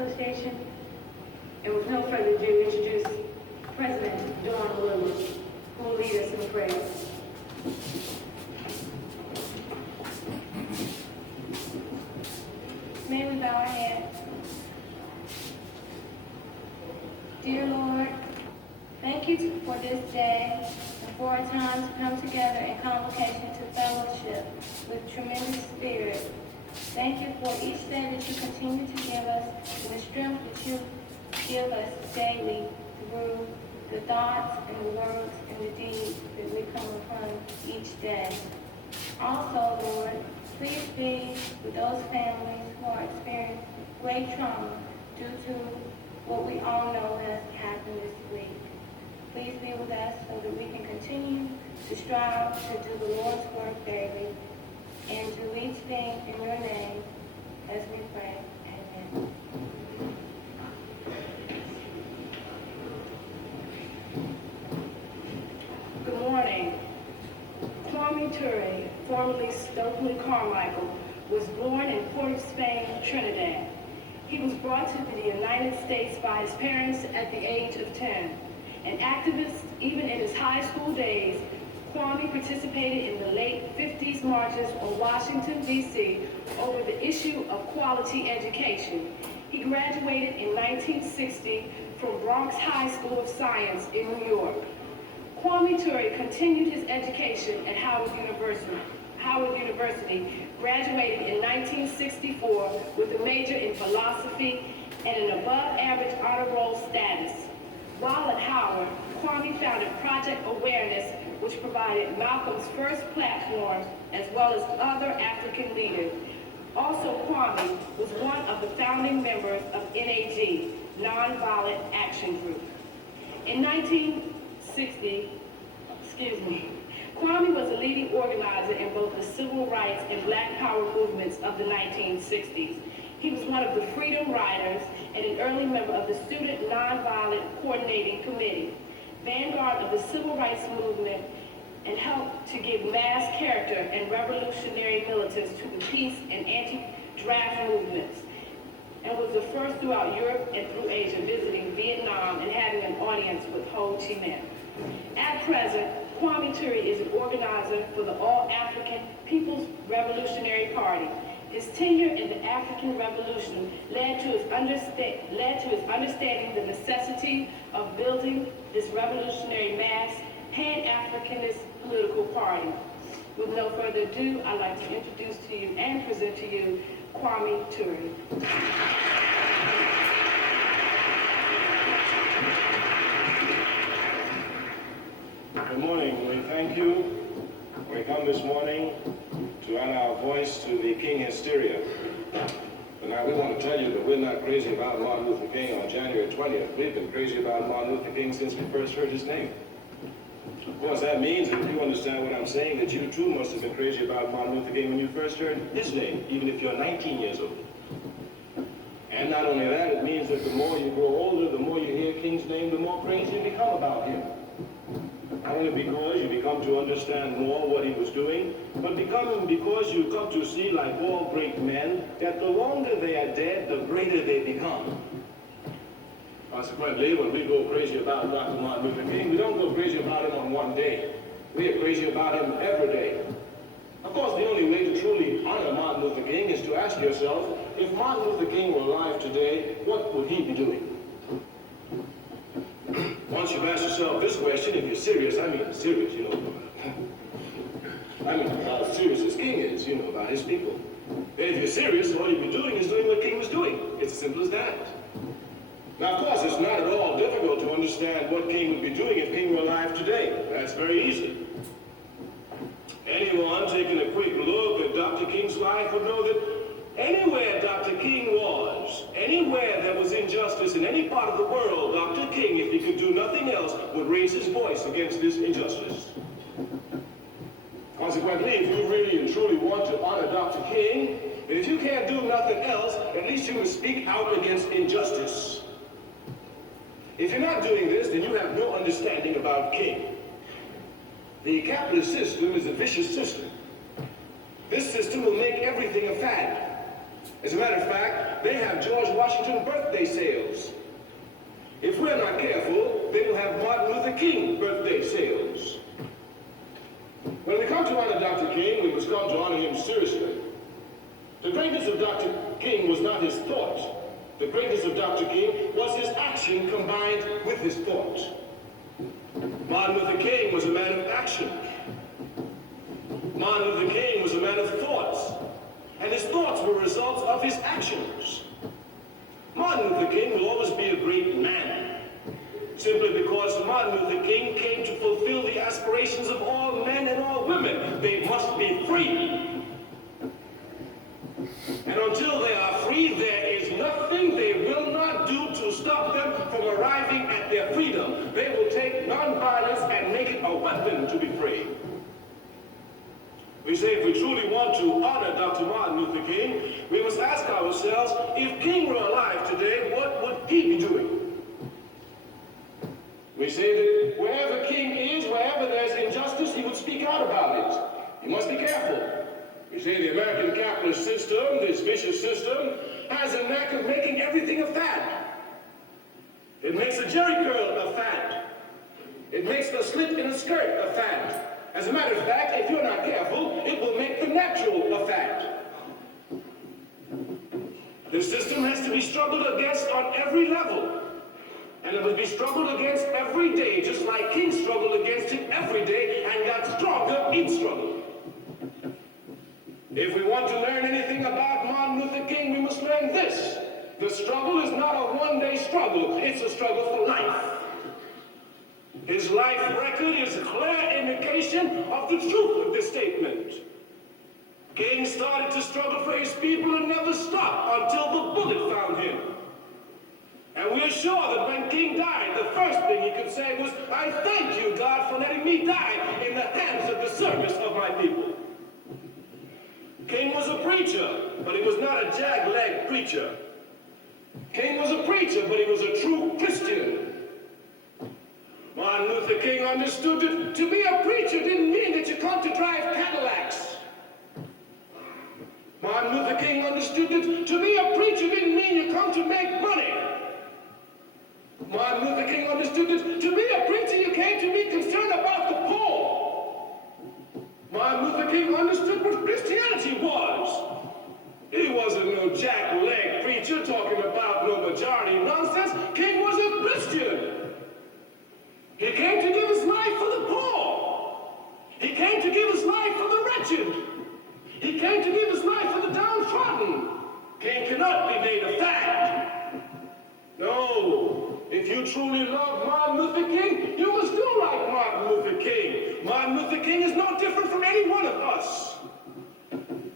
Association. And with no further ado, introduce President Dawn Lewis, who will lead us in prayer. May we bow our heads. Dear Lord, thank you for this day and for our time to come together in convocation to fellowship with tremendous spirit. Thank you for each day that you continue to give us and the strength that you give us daily through the thoughts and the words and the deeds that we come upon each day. Also, Lord, please be with those families who are experiencing great trauma due to what we all know has happened this week. Please be with us so that we can continue to strive to do the Lord's work daily and do each thing in your name as we pray. Amen. Good morning. Kwame Ture, formerly Stokely Carmichael, was born in Port of Spain, Trinidad. He was brought to the United States by his parents at the age of 10. An activist even in his high school days, Kwame participated in the late 50s marches on Washington, D.C. over the issue of quality education. He graduated in 1960 from Bronx High School of Science in New York. Kwame Ture continued his education at Howard University, graduating in 1964 with a major in philosophy and an above-average honor roll status. While at Howard, Kwame founded Project Awareness, which provided Malcolm's first platform as well as other African leaders. Also, Kwame was one of the founding members of NAG, Nonviolent Action Group. In 1960, Kwame was a leading organizer in both the civil rights and Black Power movements of the 1960s. He was one of the Freedom Riders and an early member of the Student Nonviolent Coordinating Committee, vanguard of the civil rights movement, and helped to give mass character and revolutionary militants to the peace and anti-draft movements, and was the first throughout Europe and through Asia, visiting Vietnam and having an audience with Ho Chi Minh. At present, Kwame Ture is an organizer for the All-African People's Revolutionary Party. His tenure in the African Revolution led to his understanding the necessity of building this revolutionary mass pan-Africanist political party. With no further ado, I'd like to introduce to you and present to you Kwame Ture. Good morning. We thank you. We come this morning to add our voice to the King hysteria. But now we want to tell you that we're not crazy about Martin Luther King on January 20th. We've been crazy about Martin Luther King since we first heard his name. Of course, that means, if you understand what I'm saying, that you too must have been crazy about Martin Luther King when you first heard his name, even if you're 19 years old. And not only that, it means that the more you grow older, the more you hear King's name, the more crazy you become about him. Not only because you become to understand more what he was doing, but because you come to see, like all great men, that the longer they are dead, the greater they become. Consequently, when we go crazy about Dr. Martin Luther King, we don't go crazy about him on one day. We are crazy about him every day. Of course, the only way to truly honor Martin Luther King is to ask yourself, if Martin Luther King were alive today, what would he be doing? Once you've asked yourself this question, if you're serious, I mean serious, you know. I mean how serious this King is, you know, about his people. And if you're serious, all you'd be doing is doing what King was doing. It's as simple as that. Now, of course, it's not at all difficult to understand what King would be doing if King were alive today. That's very easy. Anyone taking a quick look at Dr. King's life would know that anywhere Dr. King was, anywhere there was injustice in any part of the world, Dr. King, if he could do nothing else, would raise his voice against this injustice. Consequently, if you really and truly want to honor Dr. King, and if you can't do nothing else, at least you must speak out against injustice. If you're not doing this, then you have no understanding about King. The capitalist system is a vicious system. This system will make everything a fad. As a matter of fact, they have George Washington birthday sales. If we're not careful, they will have Martin Luther King birthday sales. When we come to honor Dr. King, we must come to honor him seriously. The greatness of Dr. King was not his thought. The greatness of Dr. King was his action combined with his thought. Martin Luther King was a man of action. Martin Luther King was a man of thoughts, and his thoughts were results of his actions. Martin Luther King will always be a great man, simply because Martin Luther King came to fulfill the aspirations of all men and all women. They must be free. And until they are free, there is nothing they will not do to stop them from arriving at their freedom. They will take nonviolence and make it a weapon to be free. We say if we truly want to honor Dr. Martin Luther King, we must ask ourselves, if King were alive today, what would he be doing? We say that wherever King is, wherever there's injustice, he would speak out about it. You must be careful. We say the American capitalist system, this vicious system, has a knack of making everything a fad. It makes a jerry curl a fad. It makes the slit in a skirt a fad. As a matter of fact, if you're not careful, it will make the natural a fad. This system has to be struggled against on every level. And it must be struggled against every day, just like King struggled against it every day and got stronger in struggle. If we want to learn anything about Martin Luther King, we must learn this. The struggle is not a one-day struggle, it's a struggle for life. His life record is a clear indication of the truth of this statement. King started to struggle for his people and never stopped until the bullet found him. And we are sure that when King died, the first thing he could say was, "I thank you, God, for letting me die in the hands of the service of my people." King was a preacher, but he was not a jag-leg preacher. King was a preacher, but he was a true Christian. Martin Luther King understood that to be a preacher didn't mean that you come to drive Cadillacs. Martin Luther King understood that to be a preacher didn't mean you come to make money. Martin Luther King understood that to be a preacher you came to be concerned about the poor. Martin Luther King understood what Christianity was. He wasn't no jack-leg preacher talking about no majority nonsense. King was a Christian. He came to give his life for the poor. He came to give his life for the wretched. He came to give his life for the downtrodden. King cannot be made a fad. No, if you truly love Martin Luther King, you must do like Martin Luther King. Martin Luther King is no different from any one of us.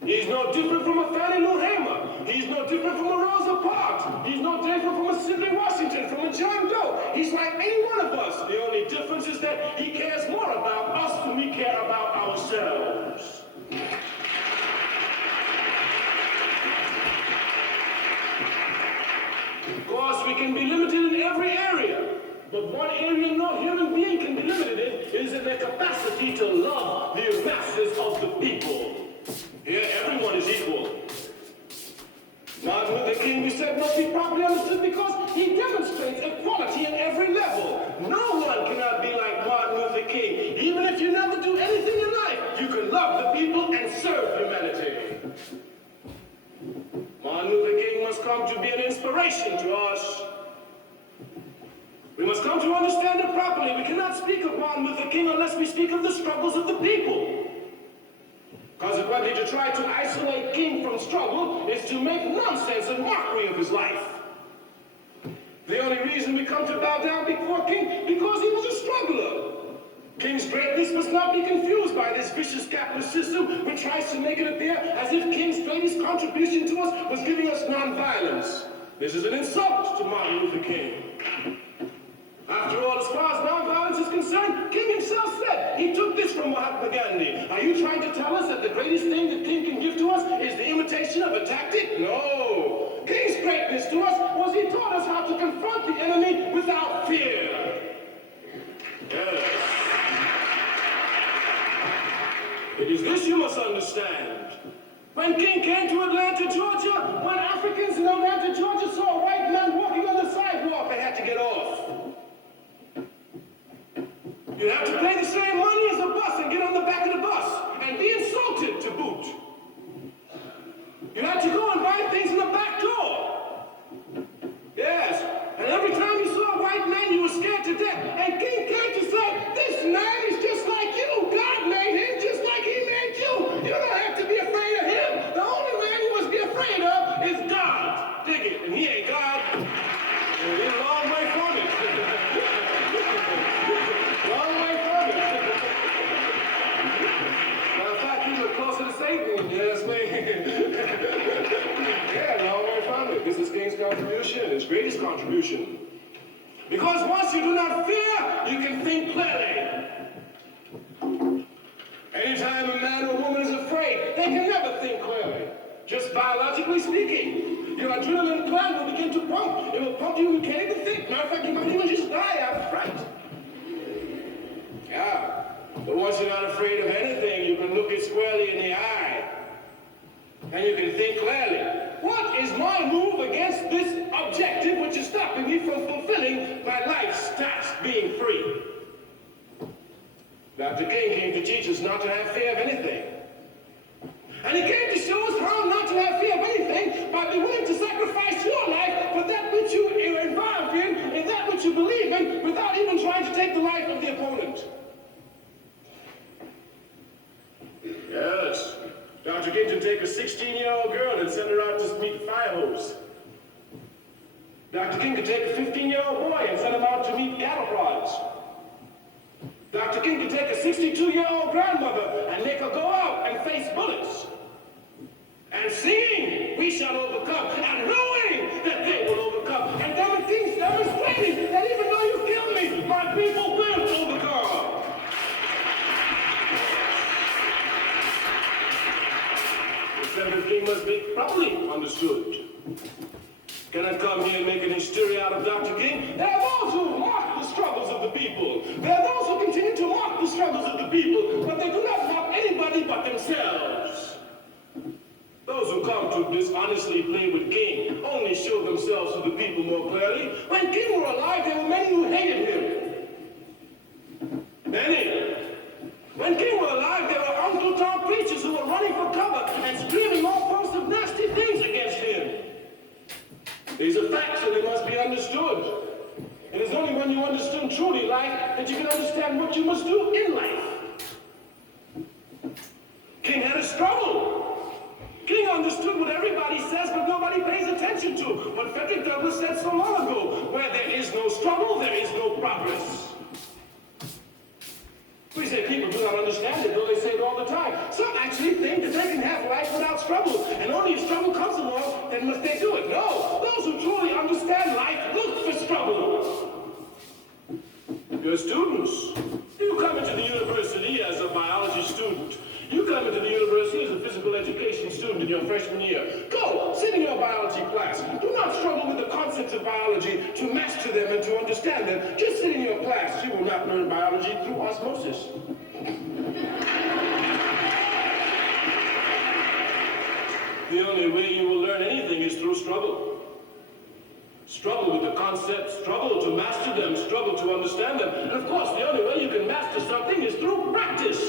He's no different from a Fannie Lou Hamer. He's no different from a Rosa Parks. He's no different from a Sidney Washington, from a John Doe. He's like any one of us. The only difference is that he cares more about us than we care about ourselves. Of course, we can be limited in every area, but one area no human being can be limited in is in their capacity to love the masses of the people. Here, everyone is equal. Martin Luther King, we said, must be properly understood because he demonstrates equality in every level. No one cannot be like Martin Luther King. Even if you never do anything in life, you can love the people and serve humanity. Martin Luther King must come to be an inspiration to us. We must come to understand it properly. We cannot speak of Martin Luther King unless we speak of the struggles of the people. Consequently, to try to isolate King from struggle is to make nonsense and mockery of his life. The only reason we come to bow down before King because he was a struggler. King's greatness must not be confused by this vicious capitalist system which tries to make it appear as if King's greatest contribution to us was giving us nonviolence. This is an insult to Martin Luther King. After all, as far as nonviolence is concerned, King himself said he took this from Mahatma Gandhi. Are you trying to tell us that the greatest thing that King can give to us is the imitation of a tactic? No. King's greatness to us was he taught us how to confront the enemy without fear. Yes. It is this you must understand. When King came to Atlanta, Georgia, when Africans in Atlanta, Dig it. And he ain't God. And he's a long way from it. Long way from it. Matter of fact, he's closer to Satan. Yes, man. Yeah, long way from it. This is King's contribution, his greatest contribution. Because once you do not fear, you can think clearly. Anytime a man or woman is afraid, they can never think clearly. Just biologically speaking, your adrenaline gland will begin to pump. It will pump you, you can't even think. Matter of fact, you might even just die out of fright. Yeah. But once you're not afraid of anything, you can look it squarely in the eye. And you can think clearly. What is my move against this objective which is stopping me from fulfilling my life's task, being free? Dr. King came to teach us not to have fear of anything. And he came to show us how not to have fear of anything by being willing to sacrifice your life for that which you are involved in and that which you believe in without even trying to take the life of the opponent. Yes. Dr. King could take a 16-year-old girl and send her out to meet the fire hose. Dr. King could take a 15-year-old boy and send him out to meet cattle prods. Dr. King could take a 62-year-old grandmother and make her go out and face bullets. And singing, we shall overcome, and knowing that they will overcome. And Dr. King demonstrated that even though you kill me, my people will overcome. Dr. King must be properly understood. Cannot come here and make an hysteria out of Dr. King. There are those who mock the struggles of the people. There are those who continue to mock the struggles of the people, but they do not mock anybody but themselves. Those who come to dishonestly play with King only show themselves to the people more clearly. When King were alive, there were many who hated him. Many. When King were alive, there were Uncle Tom preachers who were running for cover and screaming all sorts of nasty things against him. These are facts and they must be understood. It is only when you understand truly life that you can understand what you must do in life. King had a struggle. King understood what everybody says, but nobody pays attention to. What Frederick Douglass said so long ago, where there is no struggle, there is no progress. We say people do not understand it, though they say it all the time. Some actually think that they can have life without struggle, and only if struggle comes along, then must they do it. No, those who truly understand life look for struggle. Your students, you come into the university as a biology student. You come into the university as a physical education student in your freshman year. Go, sit in your biology class. Do not struggle with the concepts of biology to master them and to understand them. Just sit in your class. You will not learn biology through osmosis. The only way you will learn anything is through struggle. Struggle with the concepts, struggle to master them, struggle to understand them. And of course, the only way you can master something is through practice.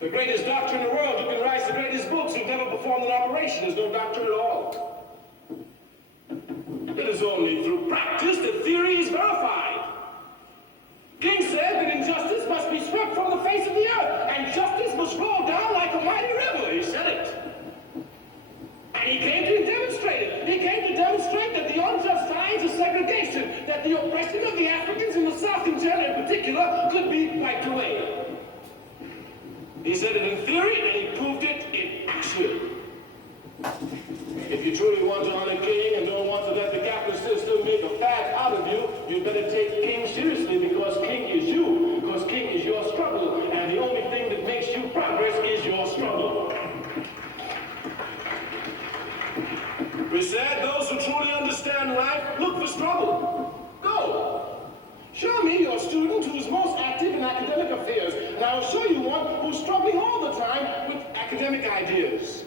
The greatest doctor in the world who can write the greatest books who've never performed an operation is no doctor at all. It is only through practice that theory is verified. King said that injustice must be swept from the face of the earth, and justice must roll down like a mighty river. He said it. And he came to demonstrate it. He came to demonstrate that the unjust signs of segregation, that the oppression of the Africans in the South in general in particular, could be wiped away. He said it in theory, and he proved it in action. If you truly want to honor King and don't want to let the capitalist system make a fad out of you, you better take King seriously, because King is you, because King is your struggle, and the only thing that makes you progress is your struggle. We said those who truly understand life look for struggle. Go. Show me your student who is most active in academic affairs, and I will show you one who's struggling all the time with academic ideas.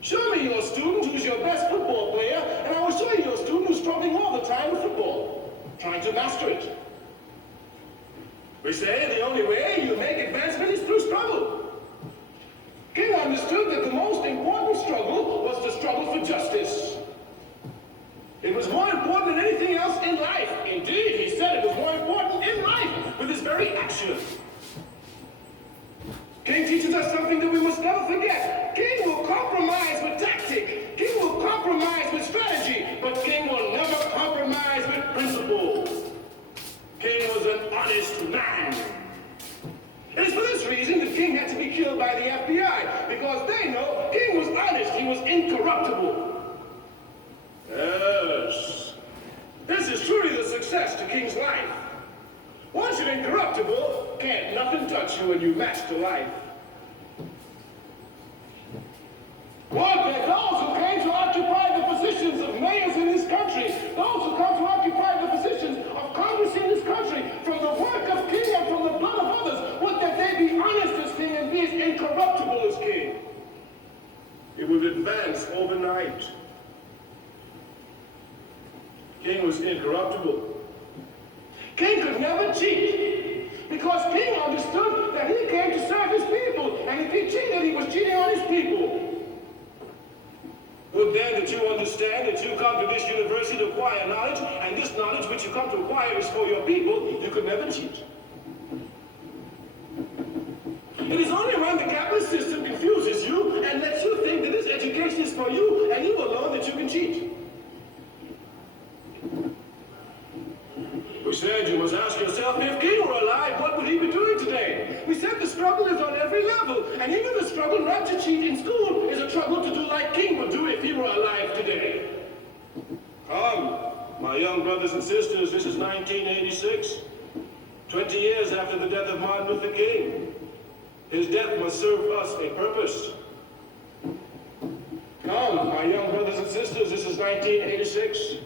Show me your student who's your best football player, and I will show you your student who's struggling all the time with football, trying to master it. We say the only way you make advancement is through struggle. King understood that the most important struggle was the struggle for justice. It was more important than anything else in life. Indeed, he said it was more important in life with his very action. King teaches us something that we must never forget. King will compromise with tactic. King will you and you master life. What? That those who came to occupy the positions of mayors in this country, those who come to occupy the positions of Congress in this country, from the work of king and from the blood of others, would that they be honest as king and be as incorruptible as king. It would advance overnight. King was incorruptible. King could never cheat, because King understood that he came to serve his people, and if he cheated, he was cheating on his people. Would then that you understand that you come to this university to acquire knowledge, and this knowledge which you come to acquire is for your people, you could never cheat. It is only when the capitalist system confuses you and lets you think that this education is for you and you alone that you can cheat. We said you must ask yourself, if King were alive, what would he be doing today? We said the struggle is on every level, and even the struggle not to cheat in school is a struggle to do like King would do if he were alive today. Come, my young brothers and sisters, this is 1986, 20 years after the death of Martin Luther King. His death must serve us a purpose. Come, my young brothers and sisters, this is 1986.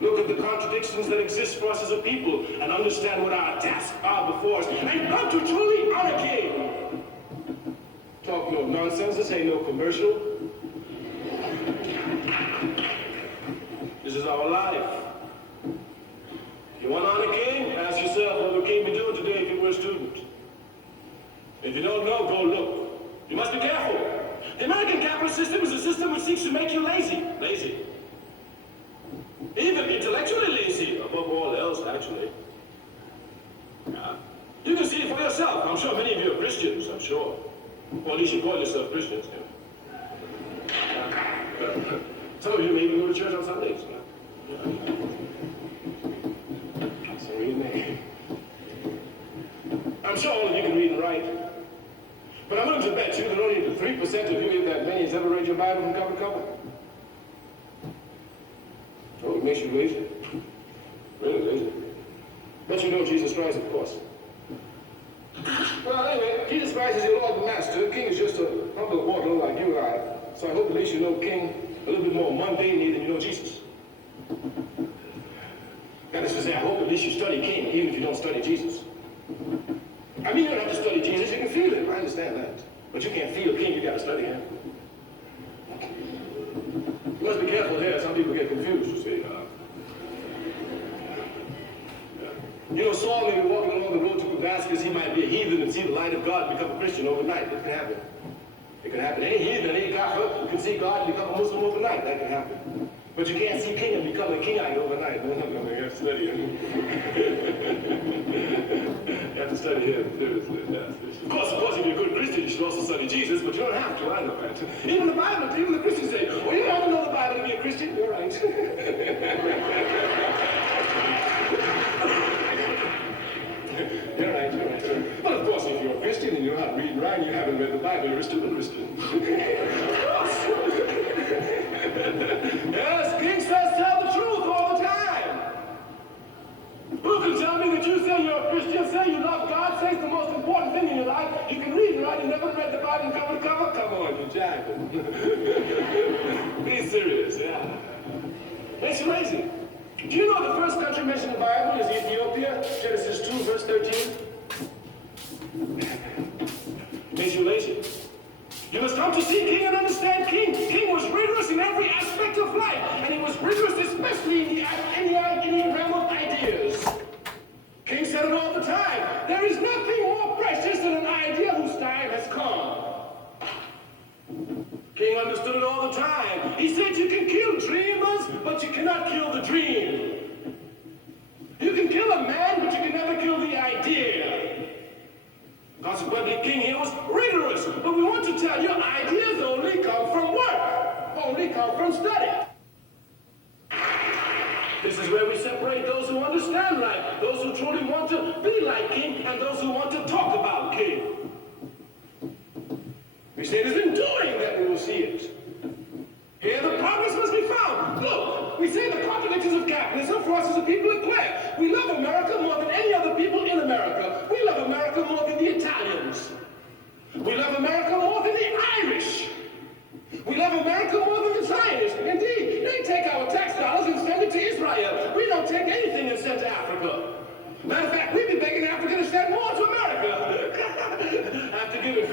Look at the contradictions that exist for us as a people and understand what our tasks are before us, and come to truly honor King. Talk no nonsense, this ain't no commercial. This is our life. You want to honor King? Ask yourself what would King be doing today if he were a student. If you don't know, go look. You must be careful. The American capitalist system is a system which seeks to make you lazy. Lazy. Even intellectually lazy, above all else, actually. You can see it for yourself. I'm sure many of you are Christians, I'm sure. Or at least you call yourself Christians. Some of you may even go to church on Sundays. So you may. I'm sure all of you can read and write. But I'm willing to bet you that only 3% of you, if that many, has ever read your Bible from cover to cover. Oh, it makes you lazy. Really lazy. But you know Jesus Christ, of course. Well, anyway, Jesus Christ is your Lord and Master. King is just a humble mortal like you and I. So I hope at least you know King a little bit more mundanely than you know Jesus. That is to say, I hope at least you study King, even if you don't study Jesus. I mean, you don't have to study Jesus, you can feel him. I understand that. But you can't feel King, you got to study him. You must be careful here. Some people get confused, you see. You know, Saul may be walking along the road to Damascus. He might be a heathen and see the light of God and become a Christian overnight. It can happen. It can happen. Any heathen, any kafir who can see God and become a Muslim overnight. That can happen. But you can't see King and become a Kingite overnight. No, you have to study him. You have to study him, seriously. Yes. Of course, if you're a good Christian, you should also study Jesus, but you don't have to, I know that. Even the Bible, even the Christians say, well, you don't have to know the Bible to be a Christian. You're right. You're right. But of course, if you're a Christian and you're not reading right and you haven't read the Bible, you're a stupid Christian. Yes, King says tell the truth all the time. Who can tell me that you say you're a Christian, say you love God, say it's the most important thing in your life, you can read and write, you never read the Bible cover to cover? Come on, you jacking. Be serious, yeah. It's amazing. Do you know the first country mentioned in the Bible is Ethiopia? Genesis 2, verse 13. Makes you lazy. You must come to see King and understand King. King was rigorous in every aspect of life, and he was rigorous especially in the realm of ideas. King said it all the time. There is nothing more precious than an idea whose time has come. King understood it all the time. He said you can kill dreamers, but you cannot kill the dream. You can kill a man, but you can never kill the idea. Consequently, King here was rigorous. But we want to tell you, ideas only come from work, only come from study. This is where we separate those who understand life, those who truly want to be like King, and those who want to talk about King. We say it is in doing that we will see it. Here the progress must be found. Look, we say the contradictions of capitalism for us as a people are clear. we love America more than any other people in America. We love America more than the Italians. We love America more than the Irish. We love America more than the Zionists. Indeed, they take our tax dollars and send it to Israel. We don't take anything and send to Africa. Matter of fact, we'd be begging Africa to send more to America. After giving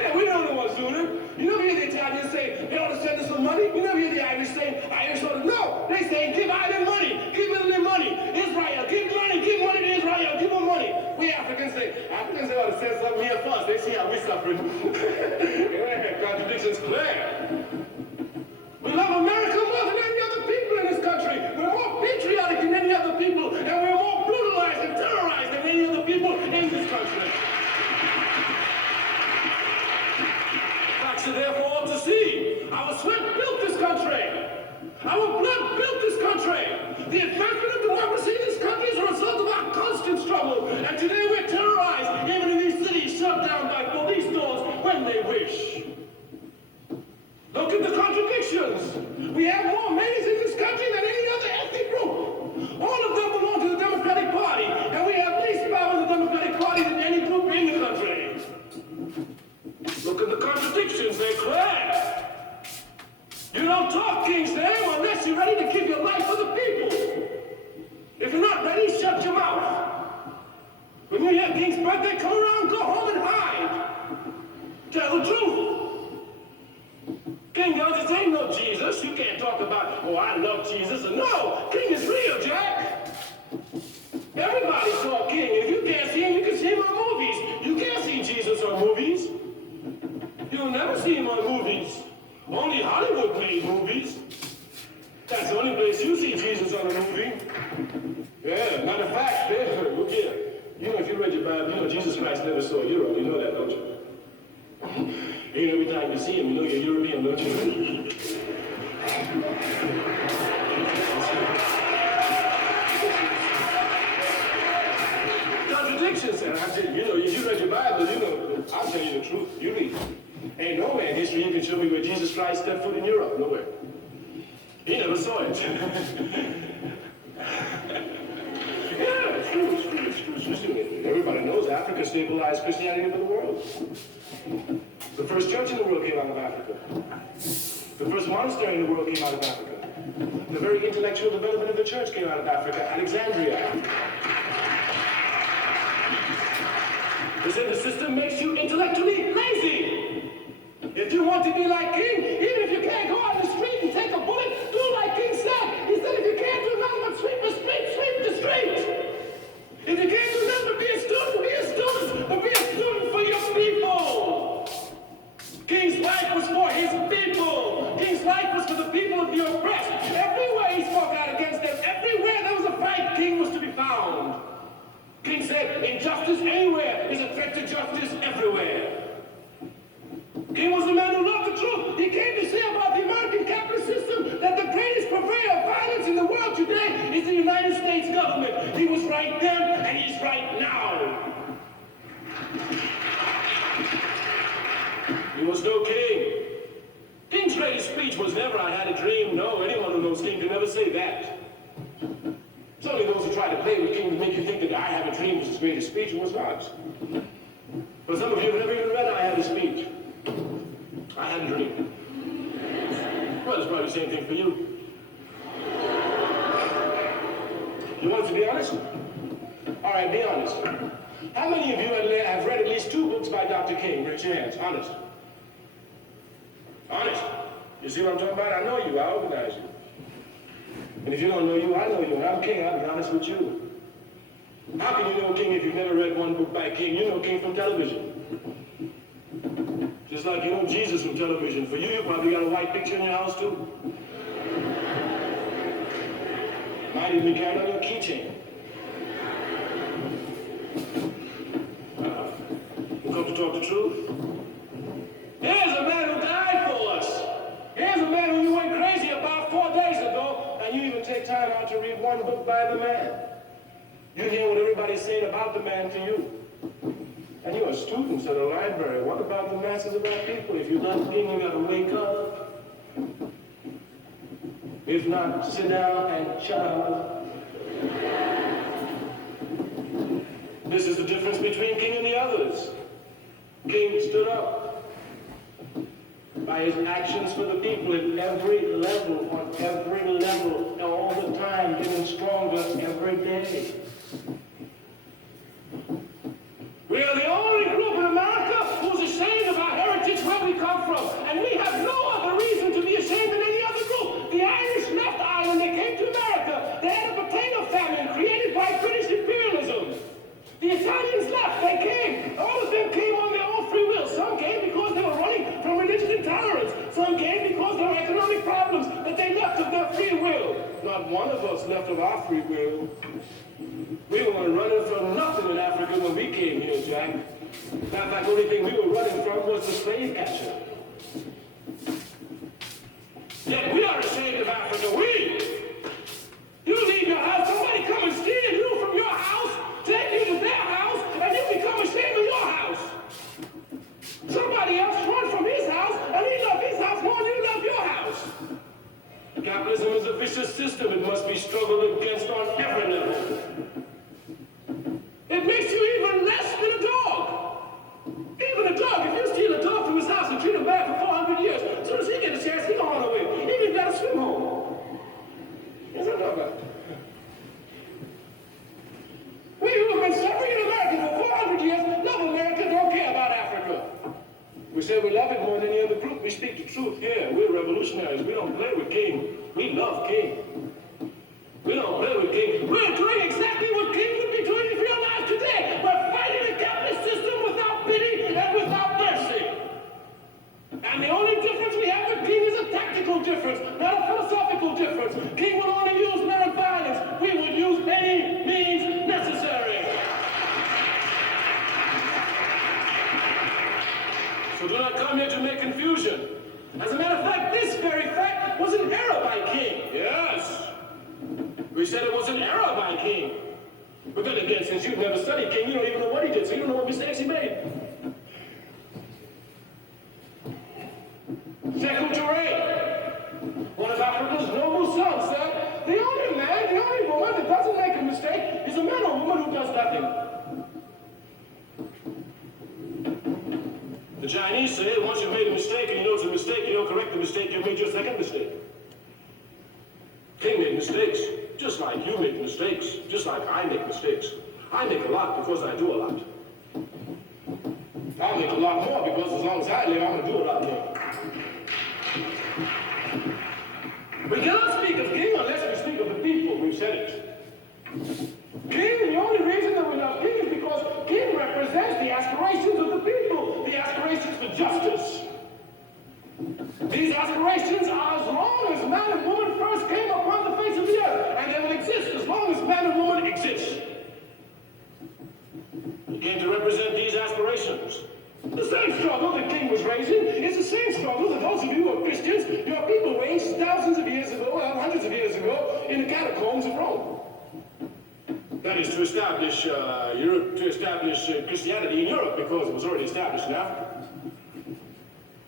yeah, we don't know what's doing it. You never hear the Italians say they ought to send us some money. You never hear the Irish say Irish ought to. No, they say give Ireland money, give Italy money, Israel, give money to Israel, give them money. We Africans they ought to send something here first. They see how we're suffering. Yeah, contradictions clear. We love America more than any other people in this country. We're more patriotic than any other people, and we're more brutalized and terrorized than any other people in this country. Facts are therefore all to see. Our sweat built this country. Our blood built this country. The advancement of democracy in this country is a result of our constant struggle. And today we're terrorized, even in these cities, shut down by police doors when they wish. Look at the contradictions. We have more maids in this country than any other ethnic group. All of them belong to the Democratic Party, and we have least power in the Democratic Party than any group in the country. Look at the contradictions, they're clear. You don't talk King's name unless you're ready to give your life for the people. If you're not ready, shut your mouth. When you hear King's birthday, come around, go home and hide. Tell the truth. King goes, this ain't no Jesus. You can't talk about, oh, I love Jesus. No, King is real, Jack. Everybody saw King. If you can't see him, you can see him on movies. You can't see Jesus on movies. You'll never see him on movies. Only Hollywood made movies. That's the only place you see Jesus on a movie. Yeah, matter of fact, look here. You know, if you read your Bible, you know Jesus Christ never saw Europe. You know that, don't you? And every time you see him, you know you're European, don't you? Contradictions, and I said, you know, if you read your Bible, you know, I'll tell you the truth. You read. Ain't nowhere in history you can show me where Jesus Christ stepped foot in Europe. Nowhere. He never saw it. Yeah, it's true. Everybody knows Africa stabilized Christianity for the world. The first church in the world came out of Africa. The first monastery in the world came out of Africa. The very intellectual development of the church came out of Africa, Alexandria. They said the system makes you intellectually lazy. If you want to be like King, even if you can't go out in the street and take a bullet, do like King said. He said if you can't do nothing but sweep the street, sweep the street. If you can't do nothing but be a student, be a student. But be a student for your people. King's life was for his people. King's life was for the people of the oppressed. Everywhere he spoke out against them, everywhere there was a fight, King was to be found. King said, injustice anywhere is a threat to justice everywhere. King was a man who loved the truth. He came to say about the American capitalist system that the greatest purveyor of violence in the world today is the United States government. He was right then, and he's right now. He was no king. King's greatest speech was never, I had a dream. No, anyone who knows King can never say that. It's only those who try to play with King to make you think that I have a dream was his greatest speech. It was not. But some of you have never even read I Had a Speech. I had a dream. Well, it's probably the same thing for you. You want to be honest? All right, be honest. How many of you have read at least 2 books by Dr. King? Raise your hands. Honest. Honest. You see what I'm talking about? I know you. I organize you. And if you don't know you, I know you. And I'm King. I'll be honest with you. How can you know King if you've never read one book by King? You know King from television. Just like you know Jesus from television. For you, you probably got a white picture in your house, too. Might even be carried on your keychain. You come to talk the truth? Here's a man who died for us. Here's a man who you went crazy about 4 days ago, and you even take time out to read one book by the man. You hear what everybody's saying about the man to you. And you're students at a library. What about the masses of our people? If you love King, you gotta wake up. If not, sit down and shut up. This is the difference between King and the others. King stood up by his actions for the people at every level, on every level, all the time, getting stronger every day. We are the only group in America who's ashamed of our heritage, where we come from. And we have no other reason to be ashamed than any other group. The Irish left Ireland, they came to America. They had a potato famine created by British imperialism. The Italians left, they came. All of them came on their own free will. Some came because they were running from religious intolerance. Some came because there were economic problems, but they left of their free will. Not one of us left of our free will. We were running from nothing in Africa when we came here, Jack. Matter of fact, the only thing we were running from was the slave catcher. Yet we are ashamed of Africa. You leave your house, somebody come and steal you from your house, take you to their house, and you become ashamed of your house. Somebody else run from his house, and he loved his house more than you love your house. Capitalism is a vicious system. It must be struggled against on every level. It makes you even less than a dog. Even a dog, if you steal a dog from his house and treat him bad for 400 years, as soon as he gets a chance, he gonna run away. He even gotta swim home. What's that about? We who have been suffering in America for 400 years love America, don't care about Africa. We say we love it more than any other group. We speak the truth here. We're revolutionaries. We don't play with King. We love King. We don't play with King. We're doing exactly what King would be doing if he were alive today. We're fighting the capitalist system without pity and without mercy. And the only difference we have with King is a tactical difference, not a philosophical difference. King will only use mere violence. We will use any means necessary. So do not come here to make confusion. As a matter of fact, this very fact was an error by King. Yes. We said it was an error by King. But then again, since you've never studied King, you don't even know what he did, so you don't know what mistakes he made. Kwame Ture, one of Africa's noble sons, said, the only man, the only woman that doesn't make a mistake is a man or woman who does nothing. The Chinese say, once you've made a mistake and you know it's a mistake, you don't correct the mistake, you've made your second mistake. King made mistakes, just like you make mistakes, just like I make mistakes. I make a lot because I do a lot. I'll make a lot more because as long as I live, I'm going to do a lot more. We cannot speak of King unless we speak of the people. We've said it. King, the only reason that we love King is because King represents the aspirations of the people, the aspirations for justice. These aspirations are as long as man and woman first came upon the face of the earth, and they will exist as long as man and woman exist. He came to represent these aspirations. The same struggle that King was raising is the same struggle that those of you who are Christians, your people waged thousands of years ago, well, hundreds of years ago, in the catacombs of Rome. That is to establish Christianity in Europe because it was already established in Africa.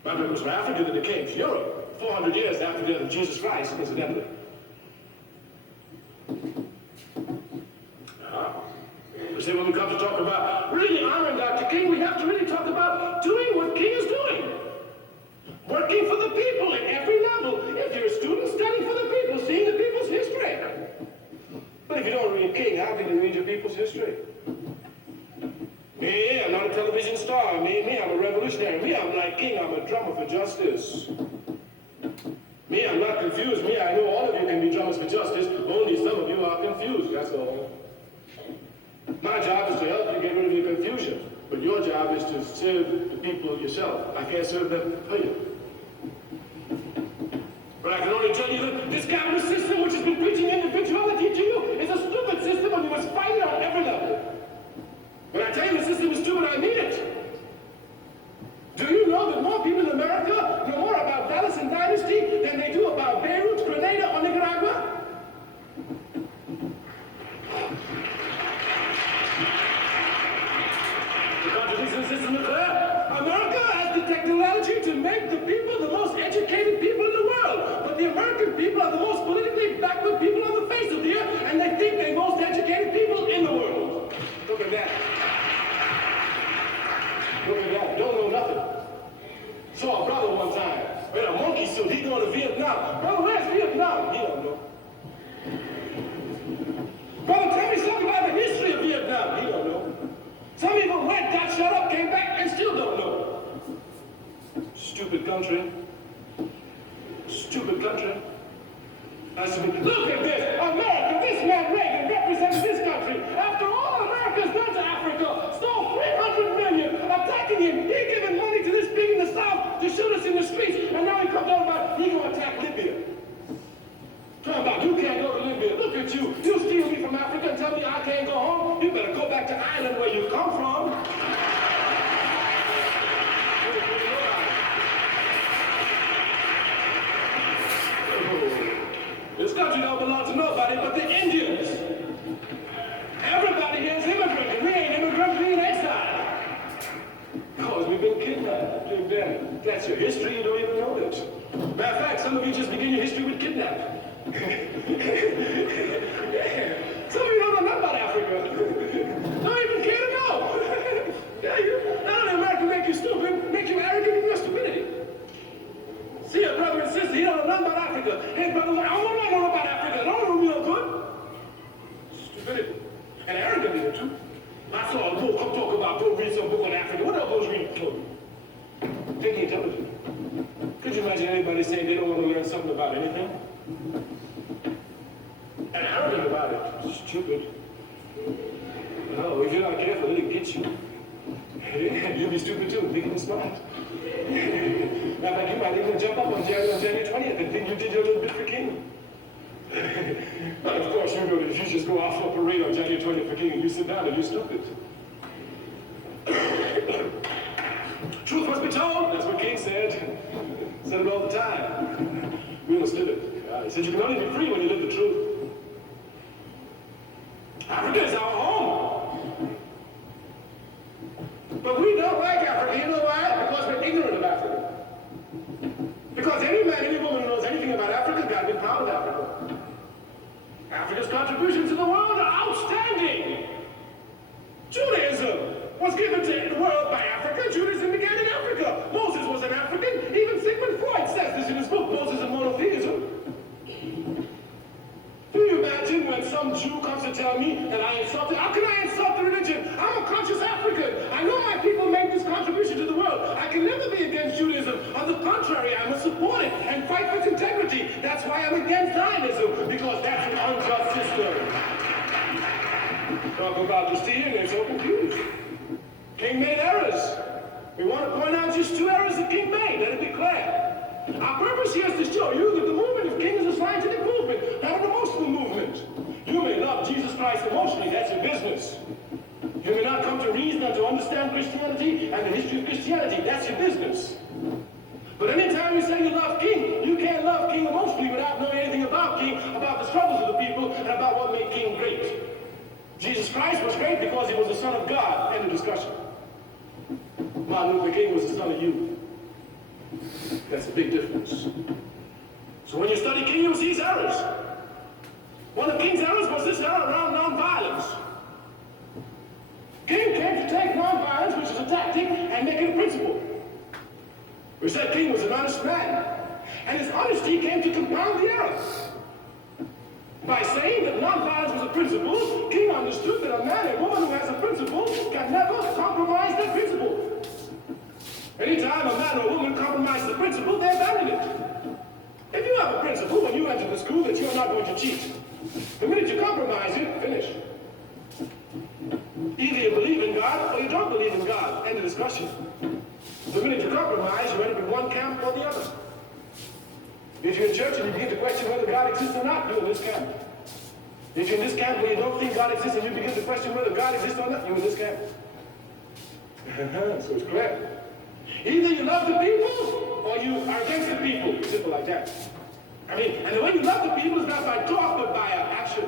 But it was from Africa that it came to Europe, 400 years after the death of Jesus Christ, incidentally. So when we come to talk about really honoring Dr. King, we have to really talk about doing what King is doing. Working for the people at every level. If you're a student, studying for the people, seeing the people's history. But if you don't read King, how can you read your people's history? Me, I'm not a television star. Me, I'm a revolutionary. Me, I'm like King, I'm a drummer for justice. Me, I'm not confused. Me, I know all of you can be drummers for justice. Only some of you are confused, that's all. My job is to help you get rid of your confusion, but your job is to serve the people yourself. I can't serve them for you. But I can only tell you that this capitalist system, which has been preaching individuality to you, is a stupid system and you must fight it on every level. When I tell you the system is stupid, I mean it. Do you know that more people in America know more about Dallas and Dynasty than they do about Beirut, Grenada, or Nicaragua? America has the technology to make the people the most educated people in the world. But the American people are the most politically backward people on the face of the earth, and they think they're most educated people in the world. Look at that. suit. He going to Vietnam. Brother, where's Vietnam? He don't know. Brother, tell me something about the history of Vietnam. He don't know. Some people went, got shut up, came back, and still don't know. Stupid country. Stupid country. I said, look at this. America, this man Reagan represents this country. After all America's done to Africa, stole 300 million, attacking him. He giving money to this pig in the South to shoot us in the streets. And now he comes out about he going to attack Libya. Talking about you can't go to Libya. Look at you. You steal me from Africa and tell me I can't go home. You better go back to Ireland where you come from. This country don't belong to nobody but the Indians. Everybody here is immigrant, and we ain't immigrants, we ain't exile. Because we've been kidnapped. That's your history, you don't even know it. Matter of fact, some of you just begin your history with kidnapping. Some of you don't know nothing about Africa. Don't even care to know. Not only America make you stupid, make you arrogant in your stupidity. See your brother and sister, he don't know nothing about Africa. Hey, brother, I don't know about Africa. Don't know real good. Stupidity. And arrogant even, too. I saw a book, come talk about, go read some book on Africa. What else goes read? Taking intelligence. Could you imagine anybody saying they don't want to learn something about anything? And arrogant about it. Stupid. No, if you're not careful, it'll get you. You'll be stupid too, thinking you're smart. Matter of fact, you might even jump up on January 20th and think you did your little bit for King. But of course, you know that if you just go off for a parade on January 20th for King and you sit down and you're stupid. Truth must be told, that's what King said. Said it all the time. We understood it. He said you can only be free when you live the truth. Africa is our home. But we don't like Africa. You know why? Because we're ignorant of Africa. Because any man, any woman who knows anything about Africa has got to be proud of Africa. Africa's contributions to the world are outstanding. Judaism was given to the world by Africa. Judaism began in Africa. Moses was an African. Even Sigmund Freud says this in his book, Moses and Monotheism. Do you imagine when some Jew comes to tell me that I insulted? How can I insult the religion? I'm a conscious African. I know my people make this contribution to the world. I can never be against Judaism. On the contrary, I must support it and fight for its integrity. That's why I'm against Zionism, because that's an unjust system. Talk about the seeing, they're so confused. King made errors. We want to point out just 2 errors that King made. Let it be clear. Our purpose here is to show you that the movement of King is a scientific movement, not an emotional movement. You may love Jesus Christ emotionally, that's your business. You may not come to reason or to understand Christianity and the history of Christianity, that's your business. But anytime you say you love King, you can't love King emotionally without knowing anything about King, about the struggles of the people, and about what made King great. Jesus Christ was great because he was the Son of God. End of discussion. Martin Luther King was the son of you. That's a big difference. So when you study King, you'll see his errors. One of King's errors was this error around nonviolence. King came to take nonviolence, which is a tactic, and make it a principle. We said King was an honest man. And his honesty came to compound the error. By saying that nonviolence was a principle, King understood that a man and woman who has a principle can never compromise that principle. Anytime a man or a woman compromises the principle, they abandon it. If you have a principle when you enter the school that you're not going to cheat, the minute you compromise it, finish. Either you believe in God or you don't believe in God. End of discussion. The minute you compromise, you end up in one camp or the other. If you're in church and you begin to question whether God exists or not, you're in this camp. If you're in this camp where you don't think God exists and you begin to question whether God exists or not, you're in this camp. So it's clear. Either you love the people or you are against the people. Simple like that. And the way you love the people is not by talk but by action.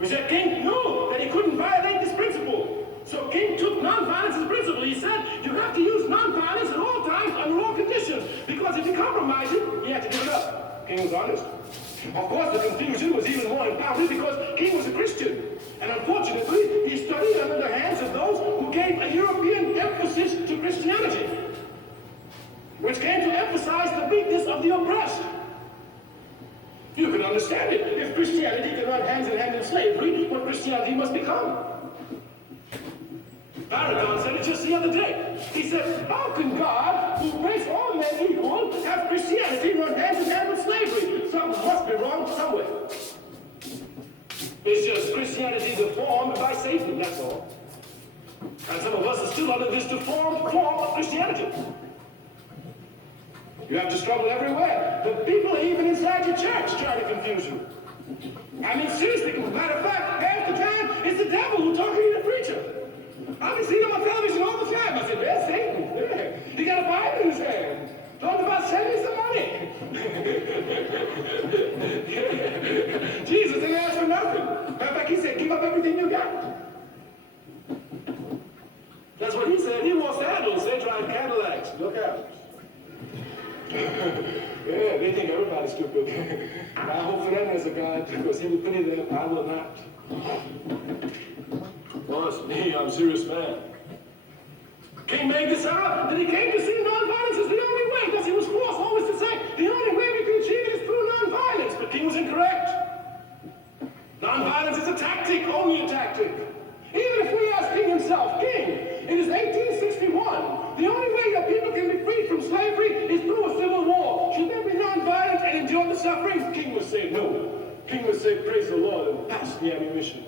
We said King knew that he couldn't violate this principle. So King took nonviolence as a principle. He said you have to use nonviolence at all times under all conditions. Because if you compromise it, you have to give it up. King was honest. Of course, the confusion was even more impounded because King was a Christian. And unfortunately, he studied under the hands of those who gave a European emphasis to Christianity. which came to emphasize the weakness of the oppressed. You can understand it. If Christianity can run hand in hand in slavery, what Christianity must become. Paragon said it just the other day. He said, how can God, who makes all men equal, have Christianity run hand in hand with slavery? Something must be wrong somewhere. It's just Christianity deformed by Satan, that's all. And some of us are still under this deformed form of Christianity. You have to struggle everywhere. The people are even inside your church trying to confuse you. I mean, seriously, matter of fact, half the time, it's the devil who's talking to the preacher. I can see him on television all the time. I said, there's Satan. There. He got a Bible in his hand. Talking about send me some money. Jesus didn't ask for nothing. Matter of fact, he said, give up everything you got. That's what he said. He wants sandals. They drive Cadillacs. Look out. Yeah, they think everybody's stupid. I hope for them there's a God, because he will pity them. I will not. Honest me, I'm a serious man. King made this out that he came to see nonviolence as the only way, because he was forced always to say the only way we can achieve it is through nonviolence. But King was incorrect. Nonviolence is a tactic, only a tactic. Even if we ask King himself, King, it is 1861. The only way that people can be freed from slavery is through a civil war. Should they be nonviolent and endure the suffering? King would say no. King would say, praise the Lord, and pass the ammunition.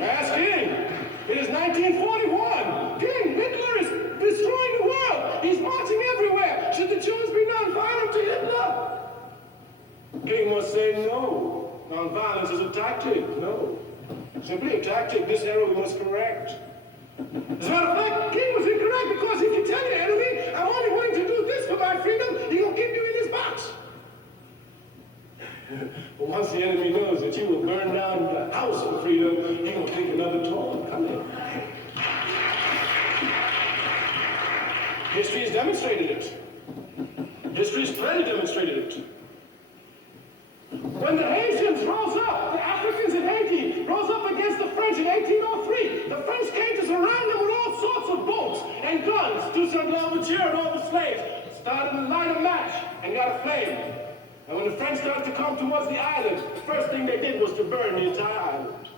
Ask King. It is 1941. King, Hitler is destroying the world. He's marching everywhere. Should the Jews be nonviolent to Hitler? King must say no. Nonviolence is a tactic. No. Simply a tactic this era we must correct. As a matter of fact, King was incorrect, because if you tell your enemy, I'm only willing to do this for my freedom, he will keep you in his box. But once the enemy knows that you will burn down the house for freedom, he will take another toll. Come in. History has demonstrated it. History has clearly demonstrated it. When the Haitians rose up, the Africans in Haiti rose up against the French in 1803, the French came to surround them with all sorts of boats and guns. Toussaint Louverture and all the slaves started to light a match and got a flame. And when the French started to come towards the island, the first thing they did was to burn the entire island.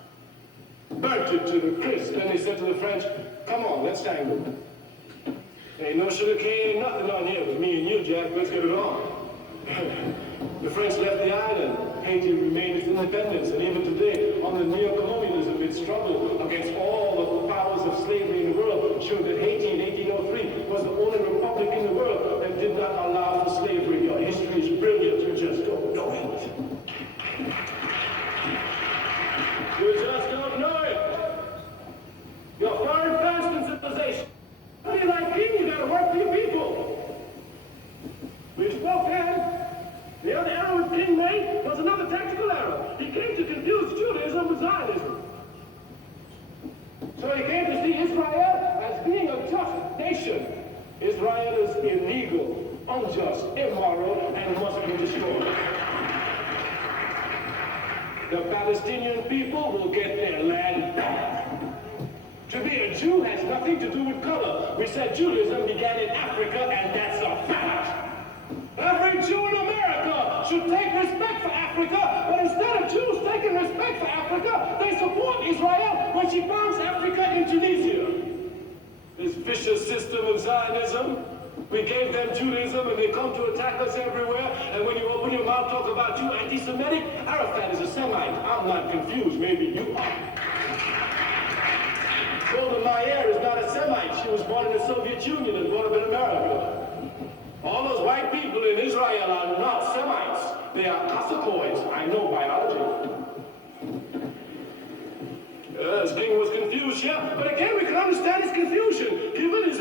Burnt it to the crisp. Then they said to the French, come on, let's tangle. Ain't no sugar cane, ain't nothing on here but me and you, Jack. Let's get it on. The French left the island. Haiti remained its independence, and even today, under neo-colonialism, its struggle against all the powers of slavery in the world showed that Haiti in 1803 was the only republic in the world that did not allow for slavery. Your history is brilliant, you just don't know it. You just don't know it. Your foreign fashion civilization. How do you like King? You gotta work for your people. We spoke then. The other error King made was another tactical error. He came to confuse Judaism with Zionism. So he came to see Israel as being a just nation. Israel is illegal, unjust, immoral, and must be destroyed. The Palestinian people will get their land back. To be a Jew has nothing to do with color. We said Judaism began in Africa, and that's a fact. Every Jew in America should take respect for Africa, but instead of Jews taking respect for Africa, they support Israel when she burns Africa in Tunisia. This vicious system of Zionism, we gave them Judaism and they come to attack us everywhere, and when you open your mouth talk about you anti-Semitic, Arafat is a Semite. I'm not confused, maybe you are. Golda Meir is not a Semite. She was born in the Soviet Union and brought up in America. All those white people in Israel are not Semites. They are Cossacoids. I know biology. This king was confused, yeah, but again, we can understand his confusion, given his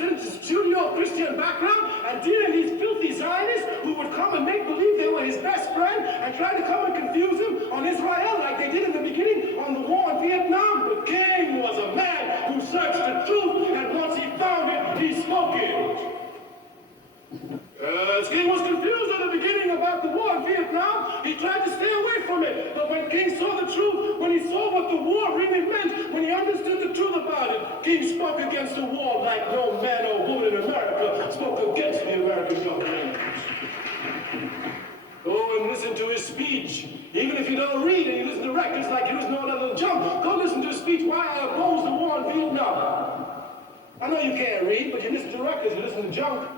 Judeo-Christian background and dealing these filthy Zionists who would come and make believe they were his best friend and try to come and confuse him on Israel like they did in the beginning on the war in Vietnam. The king was a man who searched the truth, and once he found it, he spoke it. King was confused at the beginning about the war in Vietnam, he tried to stay away from it. But when King saw the truth, when he saw what the war really meant, when he understood the truth about it, King spoke against the war like no man or woman in America spoke against the American government. Go and listen to his speech. Even if you don't read and you listen to records like there is no other jump, go listen to his speech why I oppose the war in Vietnam. I know you can't read, but you listen to records, you listen to junk.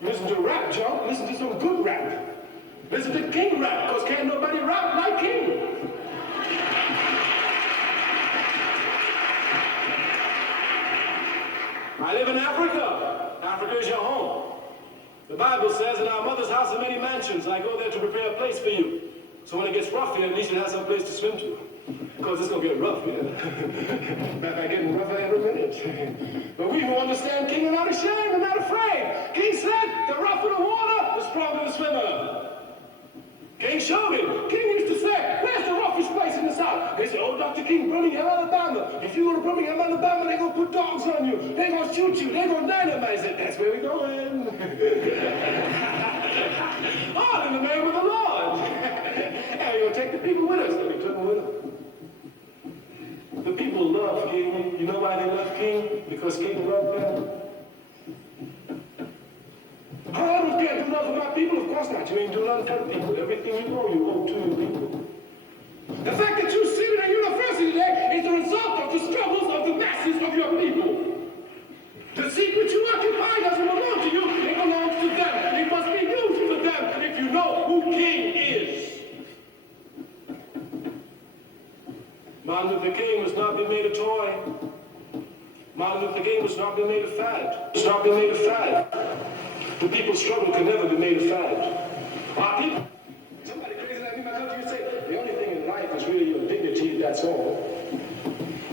You listen to rap junk, listen to some good rap. Listen to King rap, because can't nobody rap like King. I live in Africa. Africa is your home. The Bible says, in our mother's house are many mansions. I go there to prepare a place for you. So when it gets rough here, at least you have some place to swim to. Because it's going to get rough here. I'm getting rougher every minute. But we who understand King are not ashamed and not afraid. King said, the rougher the water, the stronger the swimmer. King showed him. King used to say, where's the roughest place in the South? They said, oh, Dr. King, Birmingham, Alabama. If you go to Birmingham, Alabama, they're going to put dogs on you. They're going to shoot you. They're going to dynamite it. That's where we're going. All in the name of the Lord. And we're going to take the people with us. And we took them with them. The people love King. You know why they love King? Because King loved them. I always can't do nothing for my people. Of course not. You ain't doing nothing for the people. Everything you know to your people. The fact that you sit in a university today is the result of the struggles of the masses of your people. The seat which you occupy doesn't belong to you. It belongs to them. It must be used for them if you know who King is. Martin Luther King must not be made a toy. Martin Luther King must not be made a fad. Must not be made a fad. The people's struggle can never be made a fad. Our people, somebody crazy like me, my country, you say, the only thing in life is really your dignity, that's all.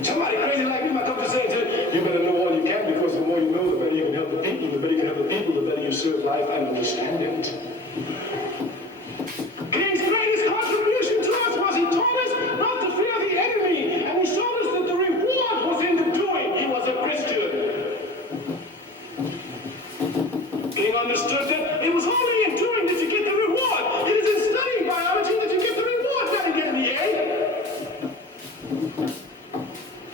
Somebody crazy like me, my country, saying, you better know all you can, because the more you know, the better you can help the people. The better you can help the people, the better you serve life and understand it. King's greatest contribution to us was he taught us not to fear the enemy, and he showed us that the reward was in the doing. He was a Christian. King understood that it was only in doing that you get the reward. It is in studying biology that you get the reward, not in getting the A.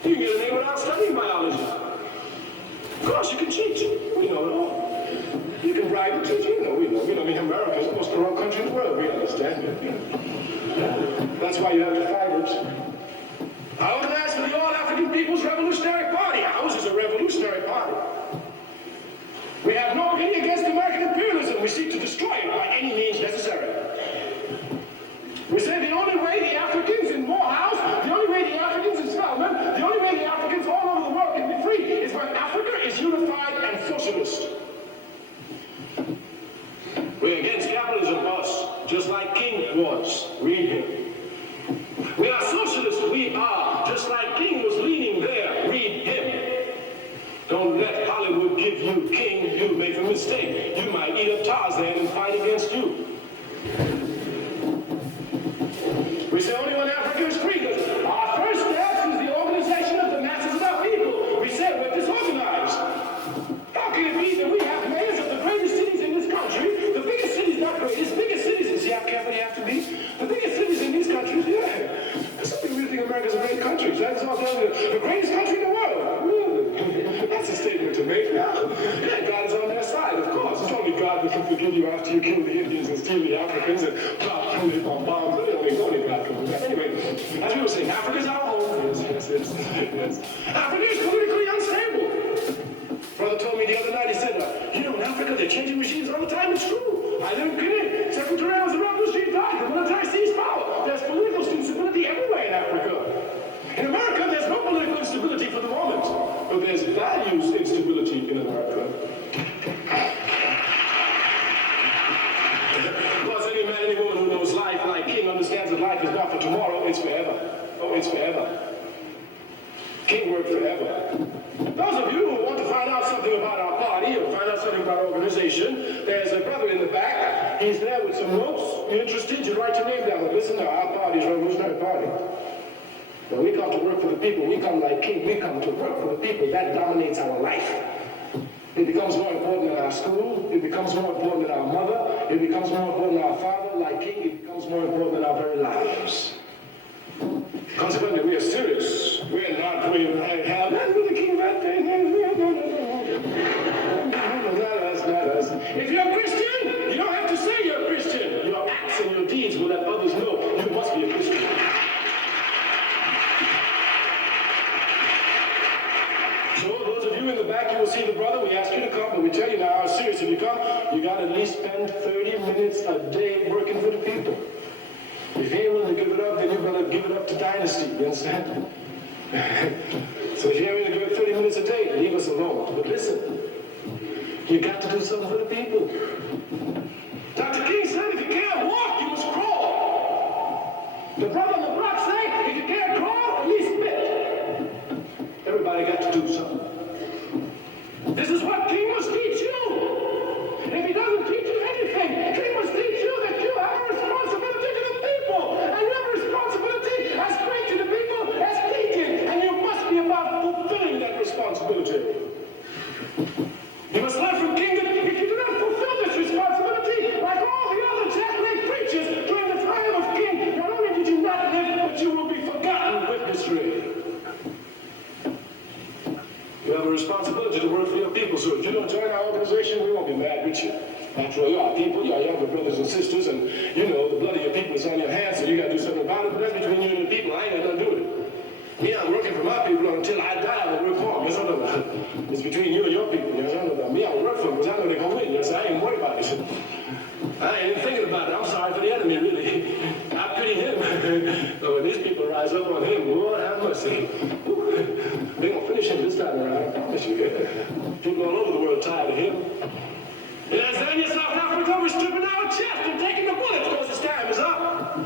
You can get an A without studying biology. Of course, you can cheat. We know it all. You can bribe the teacher. We know. I mean, America is the most corrupt country in the world. We understand it. That's why you have to fight it. I organized for the All-African People's Revolutionary Party. Ours is a revolutionary party. We have no pity against American imperialism. We seek to destroy it by any means necessary. We say the only way the Africans in Morehouse, the only way the Africans in Spellman, the only way the Africans all over the world can be free is when Africa is unified and socialist. We're against capitalism, us, just like King was. Read him. We are socialists, we are, just like King was leaning there. Read him. Don't let Hollywood give you King. You make a mistake. You might eat up Tarzan and fight against you. We say only when Africa is free. Our first step is the organization of the masses of our people. We say we're disorganized. How can it be that we have mayors of the greatest cities in this country? The biggest cities, not greatest, biggest cities, and see how careful you have to be? The biggest cities in these countries, yeah. Some people really think America's a great country. That's all the greatest country in the world. That's a statement to make. Yeah, God is on their side, of course. It's only God that can forgive you after you kill the Indians and steal the Africans and drop on bombs. Only God can do that. Anyway, as we were saying, Africa's our home. Yes. Africa is politically unstable. Brother told me the other night, he said, in Africa, they're changing regimes all the time. It's true. I live in Guinea. Secretary was the revolutionary died. The military seized power. There's political instability everywhere in Africa. In America, there's no political instability for the moment. But there's values instability in America. Plus, any man, any woman who knows life like King understands that life is not for tomorrow, it's forever. Oh, it's forever. King worked forever. Those of you who want to find out something about our party or find out something about our organization, there's a brother in the back. He's there with some notes. You're interested, you write your name down and listen to our party's Revolutionary Party. When we come to work for the people, we come like King. We come to work for the people. That dominates our life. It becomes more important than our school. It becomes more important than our mother. it becomes more important than our Father, like King, it becomes more important than our very lives. Consequently, we are serious. We're not going to have nothing with the King that thing. Not us. If you're a Christian, you don't have to say you're a Christian. Your acts and your deeds will let others know you must be a Christian. So those of you in the back, you will see the brother. We ask you to come, but we tell you now how serious if you come, you got to at least spend 30 minutes a day working for the people. If you ain't willing to give it up, then you're going to give it up to dynasty. You understand? So if you ain't willing to give it 30 minutes a day, leave us alone. But listen, you got to do something for the people. Dr. King said, if you can't walk, you must crawl. The brother on the block say, if you can't crawl, at least spit. Everybody got to do something. This is what King must teach you. If he doesn't teach you anything, King must teach you that you have a responsibility to the people. And you have a responsibility as great to the people as he did. And you must be about fulfilling that responsibility. You must learn from King that if you do not fulfill this responsibility, like all the other Catholic preachers during the time of King, not only did you not live, but you will be forgotten with history. You have a responsibility to work for your people, so if you don't join our organization, we won't be mad with you. After all, you are people, you are younger brothers and sisters, and you know the blood of your people is on your hands, so you got to do something about it, but that's between you and the people. I ain't got nothing to do with it. Me, I'm working for my people until I die, I will work for them. Yes, I know that. It's between you and your people. Yes, I know that. Me, I will work for them because I know they're going to win. Yes, I ain't worried about it. I ain't even thinking about it. I'm sorry for the enemy, really. I pity him. So when these people rise up on him, Lord have mercy. They're going to finish him this time around, I promise you. People all over the world tired of him. In Tanzania, South Africa, we're stripping our chest and taking the bullets because his time is up.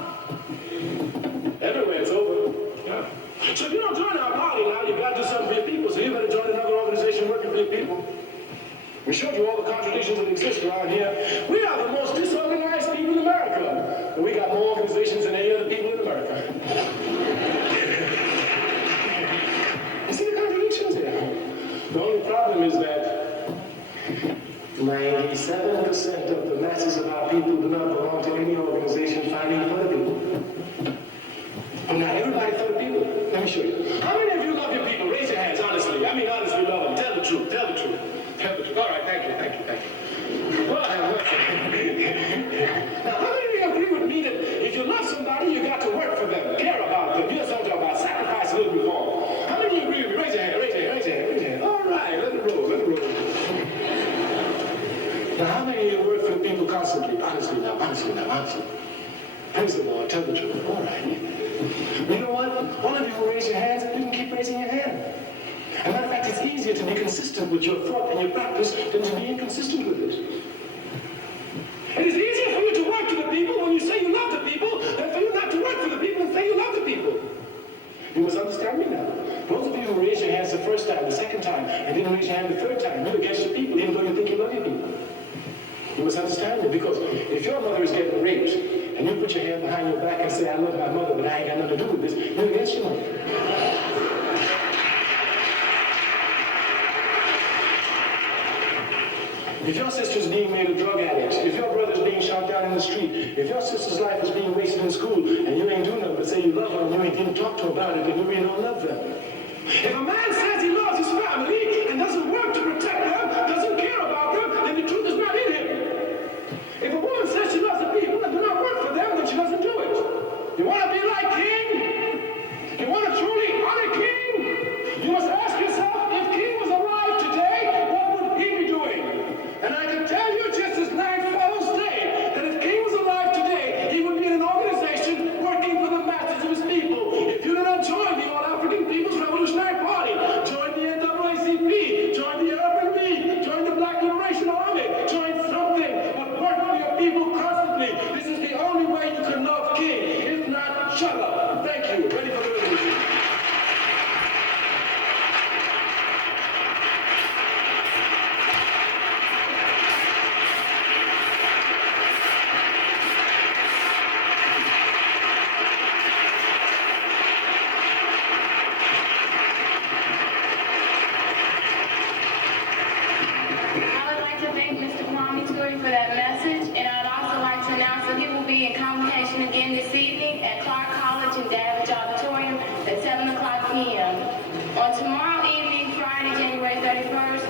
Everywhere it's over. Yeah. So if you don't join our party now, you've got to do something for your people, so you better join another organization working for your people. We showed you all the contradictions that exist around here. We are the most disorganized people in America. And we got more organizations than any other people in America. You see the contradictions here? The only problem is that 97% of the masses of our people do not belong to any organization fighting for the people. And not everybody for the people. Let me show you. How many of you love your people? Raise your hands, honestly. I mean, honestly love them. Tell the truth. Tell the truth. Tell the truth. All right, thank you. Well, I have now, how many of you agree with me that if you love somebody, you got to work for them, care about them? You know something about sacrifice a little bit more. How many of you agree with me? Raise your hand, raise your hand, raise your hand, raise your hand. All right, let it roll, let it roll. Now, how many of you work for people constantly? Honestly. Praise the Lord, tell the truth. All right. You know what? All of you will raise your hands, and you can keep raising your hand. As a matter of fact, it's easier to be consistent with your thought and your practice than to be inconsistent with it. It is easier for you to work to the people when you say you love the people than for you not to work for the people and say you love the people. You must understand me now. Those of you who raise your hands the first time, the second time, and didn't raise your hand the third time, you're against your people, even though you think you love your people. You must understand me, because if your mother is getting raped, and you put your hand behind your back and say, I love my mother, but I ain't got nothing to do with this, you're against your mother. If your sister's being made a drug addict, if your brother's being shot down in the street, if your sister's life is being wasted in school, and you ain't doing nothing but say you love them, and you ain't even talk to them about it, then you really don't love them. If a man says he loves his family and doesn't work to protect them, doesn't care about them, then the truth is not in him. If a woman says she loves the people and does not work for them, then she doesn't do it. You want to be like King? You want to truly honor King? You must ask yourself, if King was alive today, what would he be doing? And I can tell you just as night follows day, that if King was alive today, he would be in an organization working for the masses of his people. If you do not join the All-African People's Revolutionary Party, join the NAACP, join the Urban League, join the Black Liberation Army, join something, but work for your people constantly. This is the only way you can love King. If not, shut up. Thank you. Ready for the revolution. I would like to thank Mr. Kwame Ture for that message, and I'd p.m. On tomorrow evening, Friday, January 31st,